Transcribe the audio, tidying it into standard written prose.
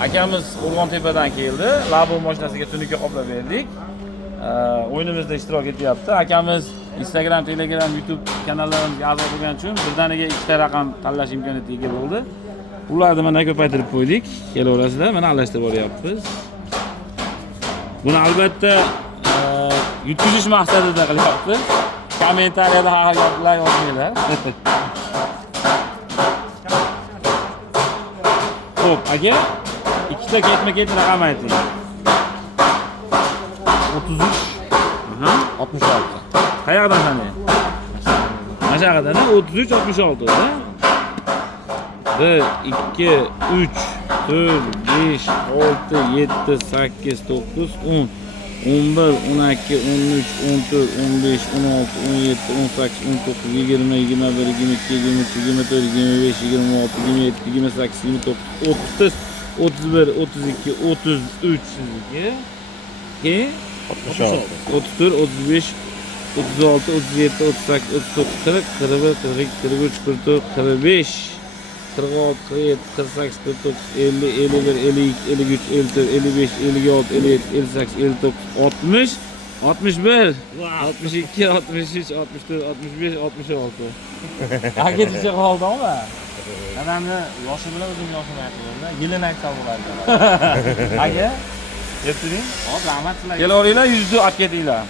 Akamiz Urg'ontepadan keldi. Labo mashinasiga tunuka qoplab berdik. O'yinimizda ishtirok etyapti. Akamiz Instagram, Telegram, YouTube kanallarimizga a'zo bo'lgani uchun birdaniga ikkita raqam tanlash imkoniyatiga ega bo'ldi. Ularni mana ko'paytirib qo'ydik. Kelaverasizlar, mana alashtirib olyapmiz. Buni albatta yutkazish maqsadida qilyapmiz. Kommentariyada har gaplar yozinglar. Xo'p, aka, ikkita ketma-ket raqam ayting. 33 66. Qayoqdan tanlaysiz? Mashaqadan 33 66 da. 1 2 3 4 5 6 7 8 9 10 11 12 13 14 15 16 17 18 19 20 21 22 23 24 25 26 27 28 29 30 31 32 33 sizniki. 66. 34 35 36 37 38 39 40 41 42 43 44 45 46 47 48 49 50 51 52 53 54 55 56 57 58 59 60 61 62 63 64 65 66. Aketicha qoldimi? Adamni yoshi bilan o'zim yoshimni aytdim-da. Yilini aytsam bo'lardi. Aka, yetding? Hop, rahmat sizlarga. Kelaveringlar, 100 olib ketinglar.